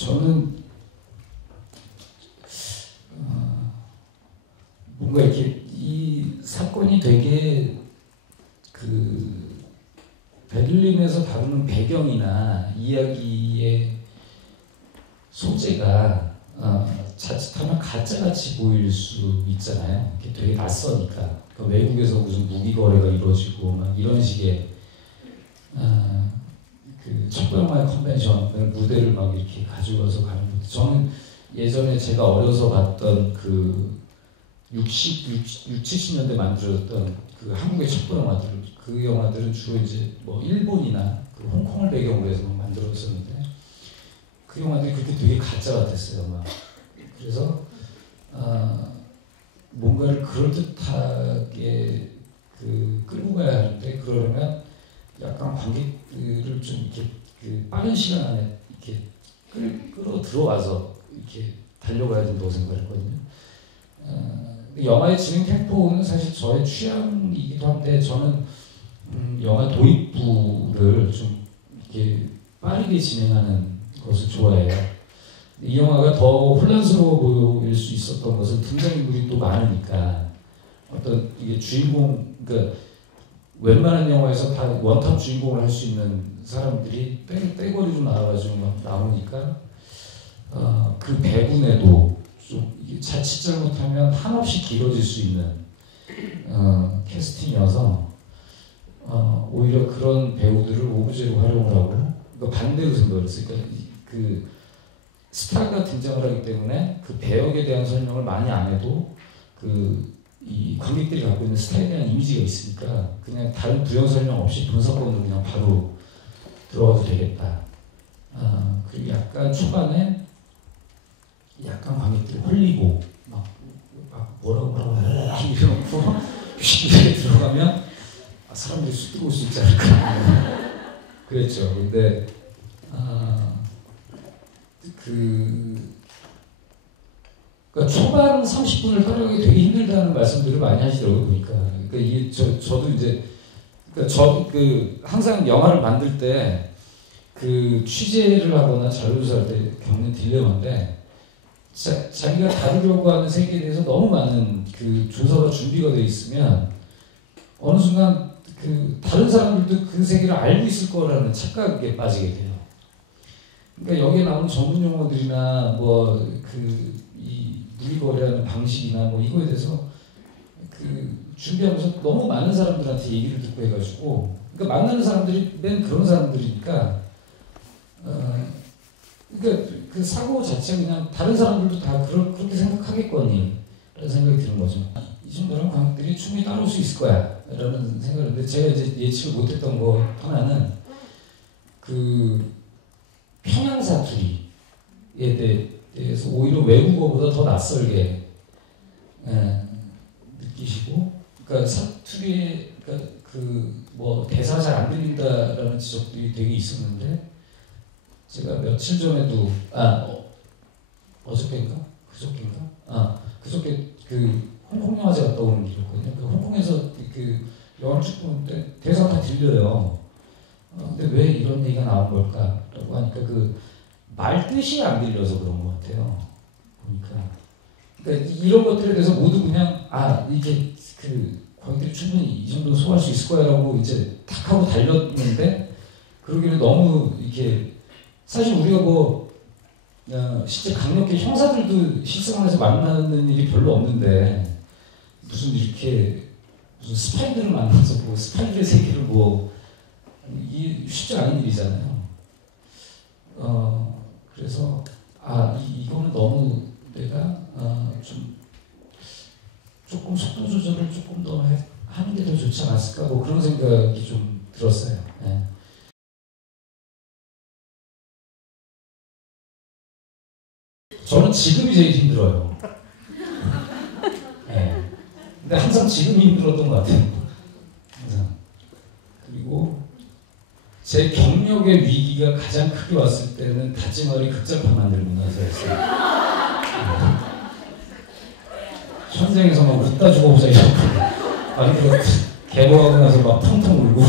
저는 뭔가 이렇게 이 사건이 되게 그 베를린에서 다루는 배경이나 이야기의 소재가 자칫하면 가짜같이 보일 수 있잖아요. 되게 낯서니까. 그러니까 외국에서 무슨 무기 거래가 이루어지고 막 이런 식의 그 첩보영화의 컨벤션을 무대를 막 이렇게 가지고 와서 가는 것. 저는 예전에 제가 어려서 봤던 그 70년대 만들어졌던 그 한국의 첩보영화들, 그 영화들은 주로 이제 뭐 일본이나 그 홍콩을 배경으로 해서 만들어졌었는데 그 영화들이 그렇게 되게 가짜 같았어요. 막. 그래서 뭔가를 그럴듯하게 그 끌고 가야 하는데 그러려면 약간 관객들을 좀 이렇게 그 빠른 시간 안에 이렇게 끌어 들어와서 이렇게 달려가야 된다고 생각했거든요. 영화의 진행 템포는 사실 저의 취향이기도 한데 저는 영화 도입부를 좀 이렇게 빠르게 진행하는 것을 좋아해요. 이 영화가 더 혼란스러워 보일 수 있었던 것은 등장인물이 또 많으니까 어떤 이게 주인공, 그러니까 웬만한 영화에서 다 원탑 주인공을 할 수 있는 사람들이 떼거리로 나와가지고 막 나오니까 그 배분에도 좀 자칫 잘못하면 한없이 길어질 수 있는 캐스팅이어서 오히려 그런 배우들을 오브제로 활용을 하고 그러니까 반대로 생각을 했어요. 그러니까 그 스타가 등장을 하기 때문에 그 배역에 대한 설명을 많이 안 해도 이 관객들이 갖고 있는 스타에 대한 이미지가 있으니까 그냥 다른 부연 설명 없이 분석권으로 그냥 바로 들어가도 되겠다. 그리고 약간 초반에 약간 관객들이 홀리고 막 뭐라고 이러고 이렇게 들어가면 사람들이 쑥 들어올 수 있지 않을까. 그랬죠. 근데 그러니까 초반 30분을 따라가기 되게 힘들다는 말씀들을 많이 하시더라고요, 보니까. 그러니까 이게 저도 이제, 그러니까 항상 영화를 만들 때 그 취재를 하거나 자료조사할 때 겪는 딜레마인데, 자기가 다루려고 하는 세계에 대해서 너무 많은 그 조사가 준비가 돼 있으면 어느 순간 그 다른 사람들도 그 세계를 알고 있을 거라는 착각에 빠지게 돼요. 그러니까 여기에 나오는 전문 용어들이나 이 무기 거래하는 방식이나 뭐 이거에 대해서 그 준비하면서 너무 많은 사람들한테 얘기를 듣고 해가지고 그러니까 만나는 사람들이 맨 그런 사람들이니까 그러니까 그 사고 자체가 그냥 다른 사람들도 다 그렇게 생각하겠거니 라는 생각이 드는 거죠. 이 정도는 관객들이 충분히 따라올 수 있을 거야 라는 생각을 했는데 제가 이제 예측을 못했던 거 하나는 그 평양 사투리에 대해서 오히려 외국어보다 더 낯설게 느끼시고, 그러니까 사투리에 뭐 대사가 잘 안 들린다라는 지적들이 되게 있었는데 제가 며칠 전에도 어저께인가 그저께 그 홍콩 영화제 갔다 오는 길이었거든요. 그 홍콩에서 그 영화를 쭉 보는데 대사 다 들려요. 근데 왜 이런 얘기가 나온 걸까라고 하니까 그 말 뜻이 안 들려서 그런 것 같아요. 보니까. 그러니까 이런 것들에 대해서 모두 그냥 이게 그 관객들이 충분히 이 정도 소화할 수 있을 거야라고 이제 탁 하고 달렸는데 그러기는 너무 이렇게 사실 우리가 뭐 실제 강력히 형사들도 실생활에서 만나는 일이 별로 없는데 무슨 스파이들을 만나서 뭐 스파이들의 세계를 이게 쉽지 않은 일이잖아요. 그래서 이거는 너무 내가 조금 속도 조절을 조금 더 하는 게 더 좋지 않았을까 뭐 그런 생각이 좀 들었어요. 네. 저는 지금이 제일 힘들어요. 네. 근데 항상 지금이 힘들었던 것 같아요. 항상. 그리고 제 경력의 위기가 가장 크게 왔을 때는 다짐어리 극장판 만들고 나서였어요. 현장에서 막 웃다 죽어보자 이러고 만들어 개봉하고 나서 막 텅텅 울고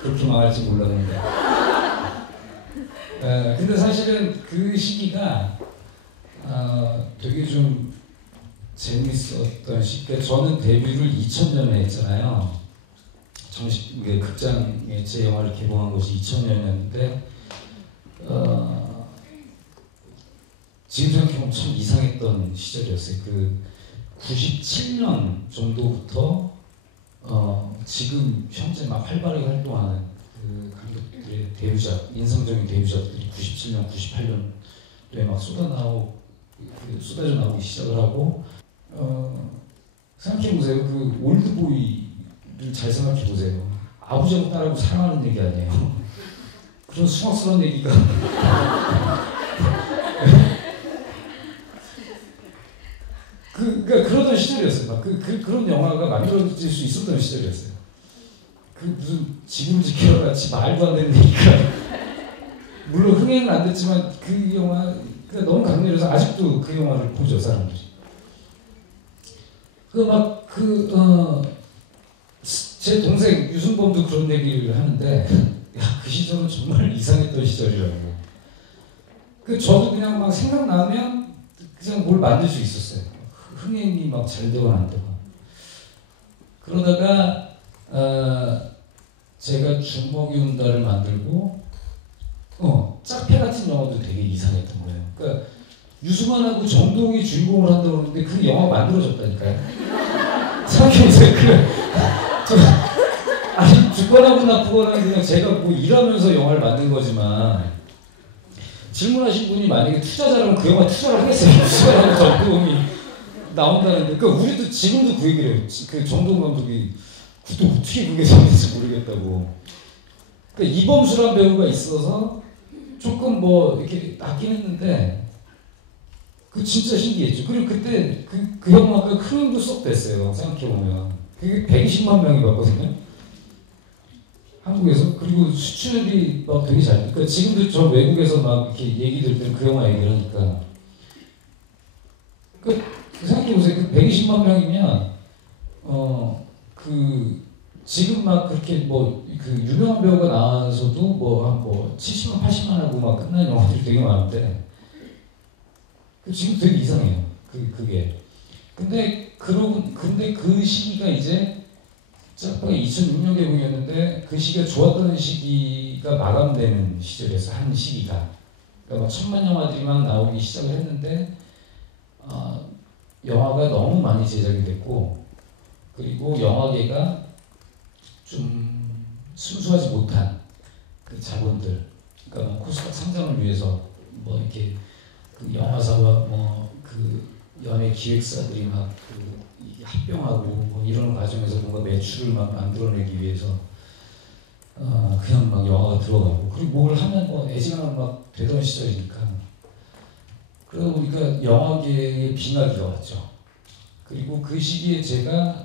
그렇게 망할지 몰랐는데 근데 사실은 그 시기가 되게 좀 재밌었던 시기가 저는 데뷔를 2000년에 했잖아요. 정식 극장에 제 영화를 개봉한 것이 2000년이었는데 지금 생각해보면 참 이상했던 시절이었어요. 그 97년 정도부터 지금 현재 막 활발하게 활동하는 그 감독들의 데뷔작, 인상적인 데뷔작들이 97년, 98년도에 막 쏟아져 나오기 시작을 하고 생각해보세요. 그 올드보이를 잘 생각해보세요. 아버지하고 딸하고 사랑하는 얘기 아니에요. 그런 숭악스러운 얘기가 그러니까 그러던 시절이었어요. 그런 영화가 만들어질 수 있었던 시절이었어요. 그 무슨 지금 지켜라 같이 말도 안 되는 얘기가 물론 흥행은 안 됐지만 그 영화가 너무 강렬해서 아직도 그 영화를 보죠 사람들이. 제 동생 유승범도 그런 얘기를 하는데 야, 그 시절은 정말 이상했던 시절이라고. 저도 그냥 막 생각나면 그냥 뭘 만들 수 있었어요. 흥행이 막 잘 되고 안 되고. 그러다가 제가 주먹이 온다를 만들고 짝패 같은 영화도 되게 이상했던 거예요. 그러니까 유승환하고 정동이 주인공을 한다고 그러는데 그 영화 만들어졌다니까요. 생각해보세요. 아니 죽거나 나쁘거나 그냥 제가 뭐 일하면서 영화를 만든 거지만 질문하신 분이 만약에 투자자라면 그 영화 투자를 하겠어요. 유승환하고 정동이 나온다는데, 그러니까 우리도 지금도 그 얘기를 해요. 그 정동 감독이 그때 어떻게 그게 생겼는지 모르겠다고. 그러니까 이범수란 배우가 있어서 조금 뭐 이렇게 낫긴 했는데 그 진짜 신기했죠. 그리고 그때 그 영화가 흥행도 쏙 됐어요. 생각해보면 그게 120만 명이 봤거든요. 한국에서. 그리고 수출이 막 되게 잘. 그러니까 지금도 저 외국에서 막 이렇게 얘기 들 때는 그 영화 얘기를 하니까. 생각해보세요. 120만 명이면 지금 막 그렇게 그 유명한 배우가 나와서도 한 70만 80만 하고 막 끝난 영화들이 되게 많은데 지금 되게 이상해요. 그게. 근데 그 시기가 이제 짝박이 2006년 개봉이었는데 그 시기가 좋았던 시기가 마감되는 시절이었어. 한 시기가. 그러니까 막 천만 영화들이 막 나오기 시작을 했는데 영화가 너무 많이 제작이 됐고 그리고 영화계가 좀 순수하지 못한 그 자본들, 그러니까 코스닥 상장을 위해서 이렇게 그 영화사와 그 연예 기획사들이 막 이게 합병하고 이런 과정에서 뭔가 매출을 막 만들어내기 위해서 그냥 막 영화가 들어가고 그리고 뭘 하면 애지간하면 막 되던 시절이니까. 그러다 보니까 영화계의 빙하기가 왔죠. 그리고 그 시기에 제가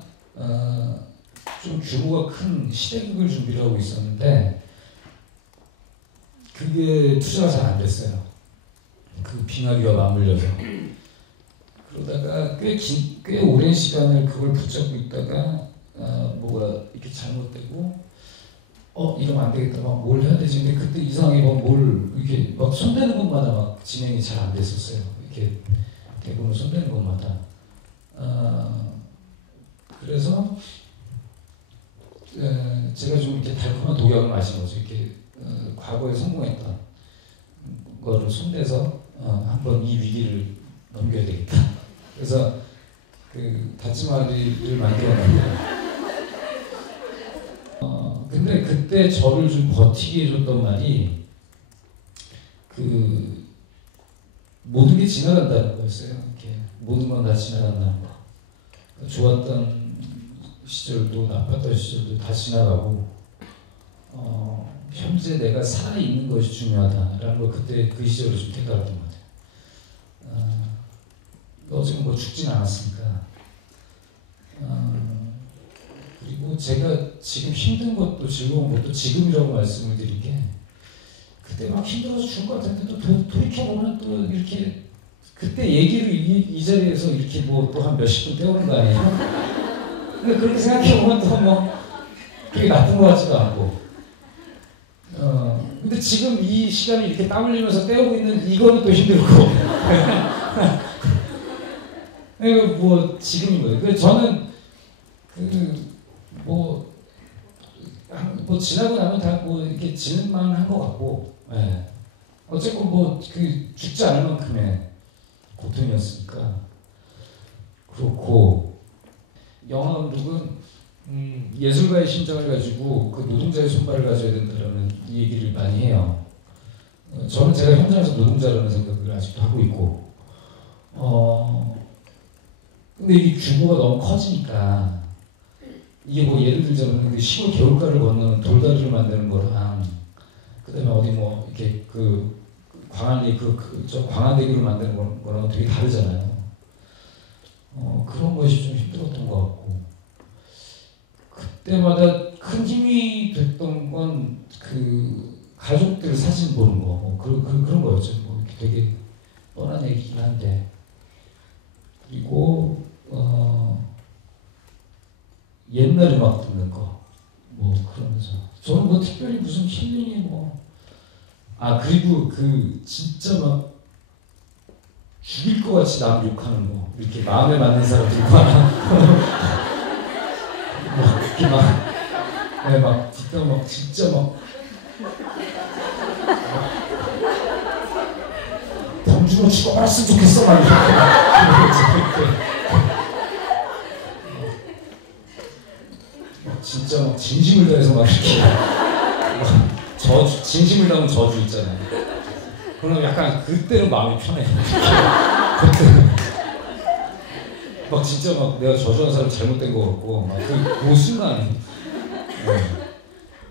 좀 규모가 큰 시대극을 준비를 하고 있었는데 그게 투자가 잘 안 됐어요. 그 빙하기와 맞물려서. 그러다가 꽤 오랜 시간을 그걸 붙잡고 있다가 뭐가 이렇게 잘못되고 이러면 안 되겠다. 막 뭘 해야 되지? 근데 그때 이상하게 뭘 이렇게 막 손대는 것마다 막 진행이 잘 안 됐었어요. 이렇게 대본을 손대는 것마다. 그래서 제가 좀 이렇게 달콤한 독약을 마신 거죠. 이렇게 과거에 성공했던 거를 손대서 한번 이 위기를 넘겨야 되겠다. 그래서 그 다치마리를 만들었는데 근데 그때 저를 좀 버티게 해줬던 말이 그 모든 게 지나간다는 거였어요. 이렇게 모든 건 다 지나간다는 거. 좋았던 시절도 나빴던 시절도 다 지나가고 현재 내가 살아있는 것이 중요하다라는 걸 그때 그 시절에 좀 깨달았던 것 같아요. 어제는 뭐 죽진 않았으니까. 그리고 제가 지금 힘든 것도 즐거운 것도 지금이라고 말씀을 드릴게 그때 막 힘들어서 죽을 것 같은데 또 돌이켜보면 또 이렇게 그때 얘기를 이 자리에서 이렇게 뭐 또 한 몇십 분 때우는 거 아니에요? 근데 그렇게 생각해보면 또 뭐 그게 나쁜 것 같지도 않고 근데 지금 이 시간을 이렇게 땀 흘리면서 때우고 있는 이거는 또 힘들고. 뭐 지금인 거예요. 그 저는 뭐 지나고 나면 다 뭐 이렇게 지는만 한 것 같고, 예. 어쨌건 뭐 죽지 않을 만큼의 고통이었으니까. 그렇고 영화 감독은 예술가의 심장을 가지고 그 노동자의 손발을 가져야 된다는 얘기를 많이 해요. 저는 제가 현장에서 노동자라는 생각을 아직도 하고 있고, 근데 이 규모가 너무 커지니까 이게 뭐 예를 들자면 그 시골 개울가를 건너는 돌다리를 만드는 거랑 그다음에 어디 뭐 이렇게 광안리 저 광안대교를 만드는 거랑 되게 다르잖아요. 그런 것이 좀 힘들었던 것 같고, 그때마다 큰 힘이 됐던 건 가족들 사진 보는 거, 뭐 그런 거였죠. 뭐 이렇게 되게 뻔한 얘기긴 한데. 그리고 옛날 음악 듣는 거, 뭐 그러면서 저는 뭐 특별히 무슨 힐링이 그리고 진짜 막 죽일 것 같이 남 욕하는 거, 이렇게 마음에 맞는 사람들과 이렇게 막 듣다 막 진짜 막 범주로 죽어버렸으면 좋겠어 막 이렇게 진짜 막 진심을 다해서 막 이렇게 진심을 담은 저주 있잖아요. 그럼 약간 그때는 마음이 편해요. 그때는 막 진짜 막 내가 저주한 사람 잘못된 것 같고 막 그 순간.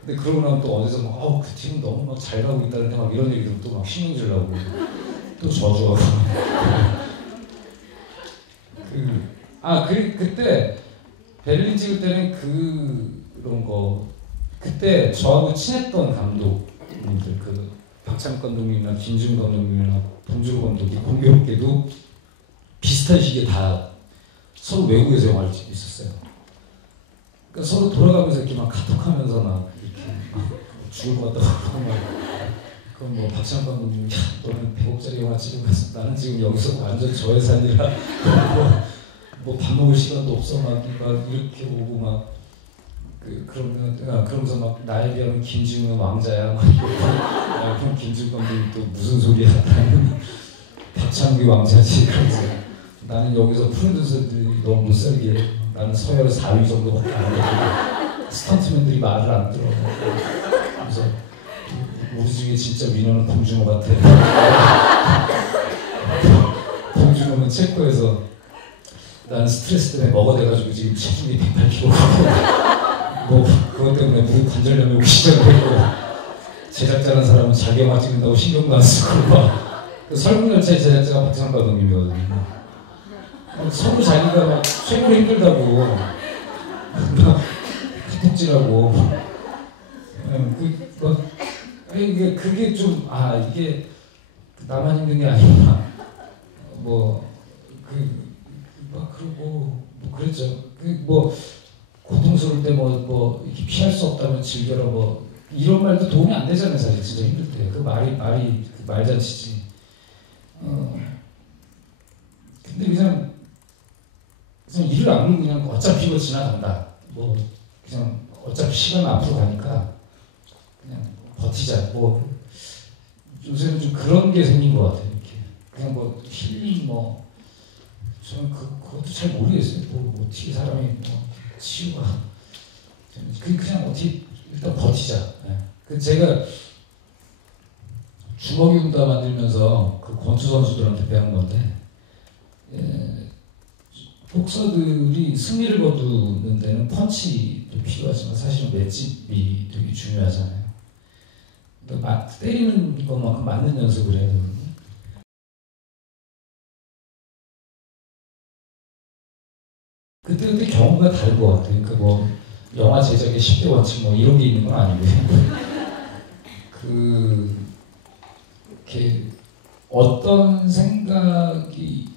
근데 그러고 나면 또 어디서 막 그 팀은 너무 막 잘 가고 있다는데 막 이런 얘기들 또 막 신경질 나고 또 저주하고. 그때 베를린 찍을 때는 그런 거, 그때 저하고 친했던 감독님들, 박찬욱 감독님이나 김지훈 감독님이나 봉준호 감독이 공교롭게도 비슷한 시기에 다 서로 외국에서 영화를 찍고 있었어요. 그러니까 서로 돌아가면서 이렇게 막 카톡하면서 막 이렇게 죽을 것 같다고 그러고 막, 그럼 뭐 박찬욱 감독님이 야 너는 100억짜리 영화 찍으고 갔어. 나는 지금 여기서 완전 저예산이라 뭐 밥 먹을 시간도 없어 막 이렇게 오고 막 그러면서 막 나에 비하면 김지훈은 왕자야 막 이러고 그럼 김지훈 감독이 또 무슨 소리야 나는 박찬욱이 왕자지. 그러면서 나는 여기서 프로듀서들이 너무 못 살게 해. 나는 서열 4위 정도밖에 안 해. 스턴트맨들이 말을 안 들어. 그래서 우리 중에 진짜 위너는 봉준호 같아. 봉준호는 체코에서 나는 스트레스 때문에 먹어대가지고 지금 체중이 108kg 뭐 그것 때문에 무릎 관절염이 오기 시작했고, 제작자라는 사람은 자기 영화 찍는다고 신경도 안 쓰고 막 설국열차의 제작자가 박찬욱 감독님이거든요. 서로 자기가 막 최고로 힘들다고 막 카톡질하고 그게 좀 이게 나만 힘든 게 아니구나 그리고 그랬죠. 고통스러울 때 이렇게 피할 수 없다면 즐겨라 이런 말도 도움이 안 되잖아요. 사실 진짜 힘들 때 그 말이 말잔치지. 근데 그냥 일을 안 하고 그냥 어차피 이거 지나간다. 그냥 어차피 시간 앞으로 가니까 그냥 버티자. 요새는 좀 그런 게 생긴 것 같아요. 이렇게 그냥 힐링 저는 그것도 잘 모르겠어요. 어떻게 사람이 치유가 그냥 어떻게 일단 버티자. 제가 주먹이 운다 만들면서 권투 선수들한테 배운 건데, 복서들이 승리를 거두는 데는 펀치도 필요하지만 사실은 맷집이 되게 중요하잖아요. 그러니까 때리는 것만큼 맞는 연습을 해야 되거든요. 그때 경우가 다른 것 같아요. 그러니까 영화 제작의 10대 원칙 이런 게 있는 건 아니고요. 이렇게 어떤 생각이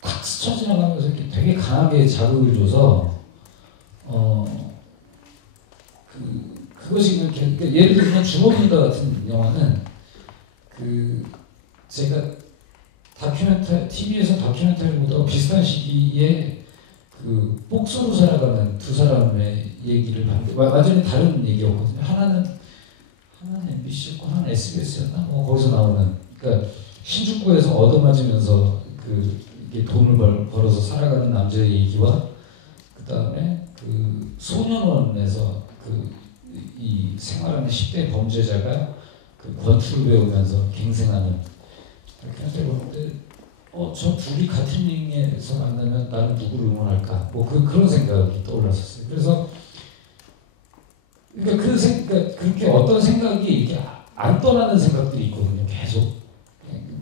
탁 스쳐 지나가면서 이렇게 되게 강하게 자극을 줘서 그 그것이 이렇게 그러니까 예를 들면 주먹인가 같은 영화는 제가 TV에서 다큐멘터리 보다가 비슷한 시기에 복서로 살아가는 두 사람의 얘기를 봤는데 완전히 다른 얘기였거든요. 하나는 MBC였고 하나는 SBS였나? 거기서 나오는 그러니까 신주쿠에서 얻어맞으면서 이게 돈을 벌어서 살아가는 남자의 얘기와 그 다음에 소년원에서 이 생활하는 10대 범죄자가 권투를 배우면서 갱생하는 다큐멘터리 보는데 저 둘이 같은 링에서 만나면 나는 누구를 응원할까? 그런 생각이 떠올랐었어요. 그래서 그러니까 그렇게 어떤 생각이 이렇게 안 떠나는 생각들이 있거든요. 계속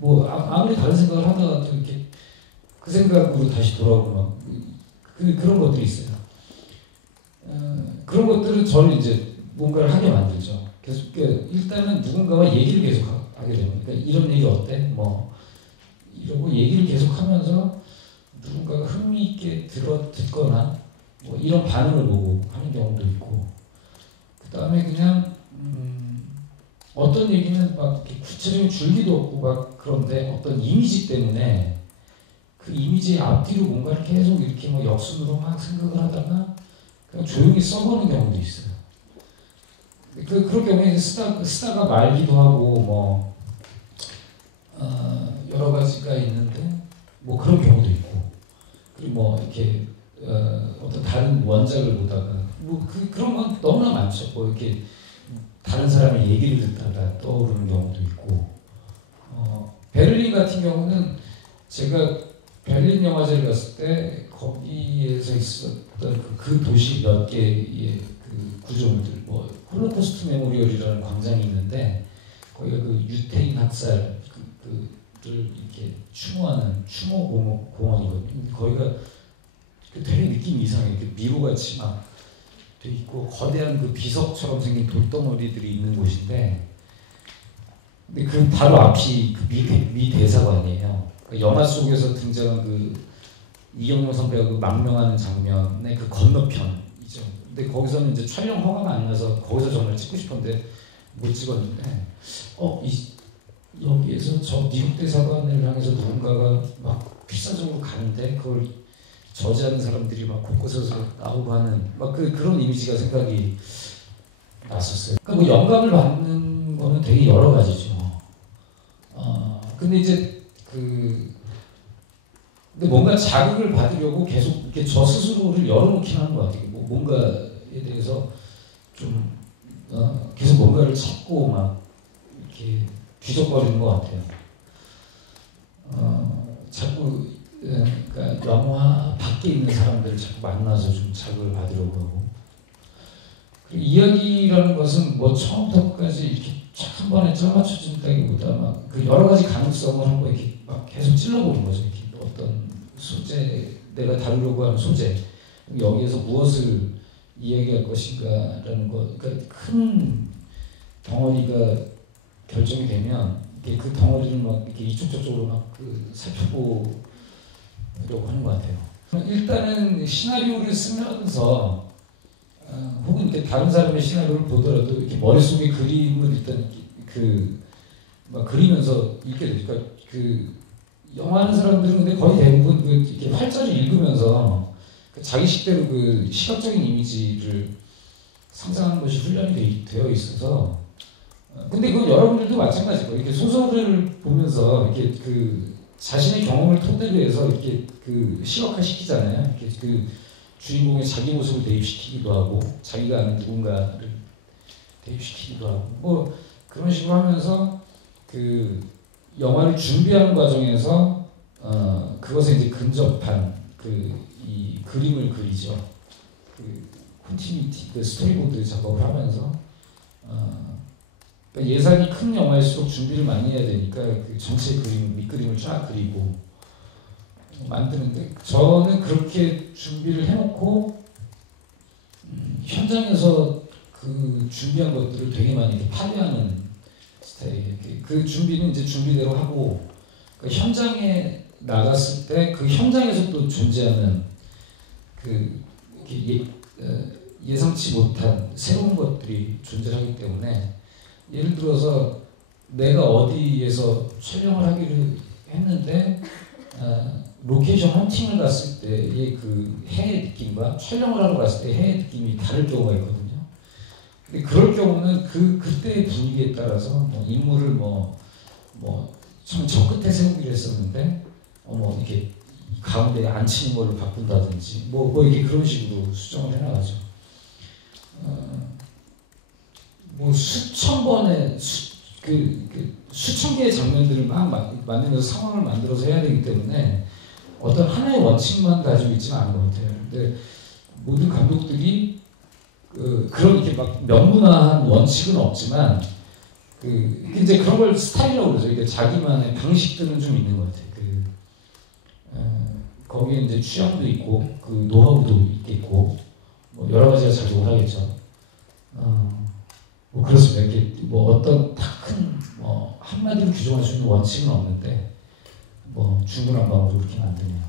아무리 다른 생각을 하다가도 이렇게 그 생각으로 다시 돌아오고 그런 것들이 있어요. 그런 것들은 저를 이제 뭔가를 하게 만들죠. 계속 일단은 누군가와 얘기를 계속 하게 됩니다. 그러니까 이런 얘기 어때? 이러고 얘기를 계속하면서 누군가가 흥미있게 듣거나 이런 반응을 보고 하는 경우도 있고, 그 다음에 그냥 어떤 얘기는 막 구체적인 줄기도 없고 그런데 어떤 이미지 때문에 그 이미지의 앞뒤로 뭔가를 계속 이렇게 역순으로 막 생각을 하다가 그냥 조용히 써보는 경우도 있어요. 그런 경우에 쓰다가 말기도 하고 여러 가지가 있는데 그런 경우도 있고, 그리고 이렇게 어떤 다른 원작을 보다가 그런 건 너무나 많죠. 이렇게 다른 사람의 얘기를 듣다가 떠오르는 경우도 있고, 베를린 같은 경우는 제가 베를린 영화제를 갔을 때 거기에서 있었던 그 도시 몇 개의 구조물들, 홀로코스트 메모리얼이라는 광장이 있는데 거기가 유태인 학살을 이렇게 추모하는 추모 공원이거든요. 거기가 되게 느낌이 이상해요. 이렇게 미로같이 막 돼 있고 거대한 비석처럼 생긴 돌덩어리들이 있는 곳인데, 근데 바로 앞이 미 대사관이에요. 영화 속에서 등장한 이경영 선배가 망명하는 장면의 건너편이죠. 근데 거기서는 이제 촬영 허가가 안 나서 거기서 정말 찍고 싶었는데 못 찍었는데, 여기에서 저 미국 대사관을 향해서 누군가가 막 필사적으로 가는데 그걸 저지하는 사람들이 막 곳곳에서 나오고 하는 그런 이미지가 생각이 났었어요. 그러니까 영감을 받는 거는 되게 여러 가지죠. 근데 이제 근데 뭔가 자극을 받으려고 계속 이렇게 저 스스로를 열어놓긴 하는 것 같아요. 뭔가에 대해서 좀 계속 뭔가를 찾고 막 이렇게 뒤적거리는 것 같아요. 자꾸 그러니까 영화 밖에 있는 사람들을 자꾸 만나서 좀 자극을 받으려고 하고, 그리고 이야기라는 것은 처음부터까지 이렇게 한 번에 짜맞춰진다기보다 여러 가지 가능성을 한번 이렇게 계속 찔러보는 거죠. 이렇게 어떤 소재, 내가 다루려고 하는 소재, 여기에서 무엇을 이야기할 것인가라는 것, 그러니까 큰 덩어리가 결정이 되면 그 덩어리를 이렇게 이쪽 저쪽으로 살펴보려고 하는 것 같아요. 일단은 시나리오를 쓰면서 혹은 이렇게 다른 사람의 시나리오를 보더라도 이렇게 머릿속에 그림을 일단 그리면서 읽게 되죠. 그러니까 영화하는 사람들은 근데 거의 대부분 이렇게 활자를 읽으면서 자기 식대로 시각적인 이미지를 상상하는 것이 훈련이 되어 있어서, 근데 여러분들도 마찬가지고 이렇게 소설을 보면서 이렇게 자신의 경험을 토대로 해서 이렇게 시각화시키잖아요. 이렇게 주인공의 자기 모습을 대입시키기도 하고 자기가 아는 누군가를 대입시키기도 하고 그런 식으로 하면서 영화를 준비하는 과정에서 그것에 이제 근접한 이 그림을 그리죠. 컨티뉴티, 스토리보드 작업을 하면서 그러니까 예산이 큰 영화일수록 준비를 많이 해야 되니까 전체 밑그림을 쫙 그리고 만드는데, 저는 그렇게 준비를 해놓고 현장에서 준비한 것들을 되게 많이 이렇게 파괴하는 스타일이에요. 준비는 이제 준비대로 하고 현장에 나갔을 때 현장에서 또 존재하는 예상치 못한 새로운 것들이 존재하기 때문에 예를 들어서 내가 어디에서 촬영을 하기로 했는데 로케이션 헌팅을 갔을 때의 그 해의 느낌과 촬영을 하러 갔을 때 해의 느낌이 다를 경우가 있거든요. 근데 그럴 경우는 그때의 분위기에 따라서 뭐 인물을 참 저 끝에 세우기로 했었는데 이렇게 가운데 앉히는 걸로 바꾼다든지 이게 그런 식으로 수정을 해나가죠. 수천 번의 수천 개의 장면들을 막 만들면서 상황을 만들어서 해야 되기 때문에 어떤 하나의 원칙만 가지고 있지는 않은 것 같아요. 근데 모든 감독들이 그런 이렇게 막 명문화한 원칙은 없지만 이제 그런 걸 스타일이라고 그러죠. 그러니까 자기만의 방식들은 좀 있는 것 같아요. 거기에 이제 취향도 있고 노하우도 있겠고 여러 가지가 작용을 하겠죠. 그렇습니다. 이렇게 어떤 다 큰 한마디로 규정할 수 있는 원칙은 없는데 중구난방으로 그렇게 만드네요.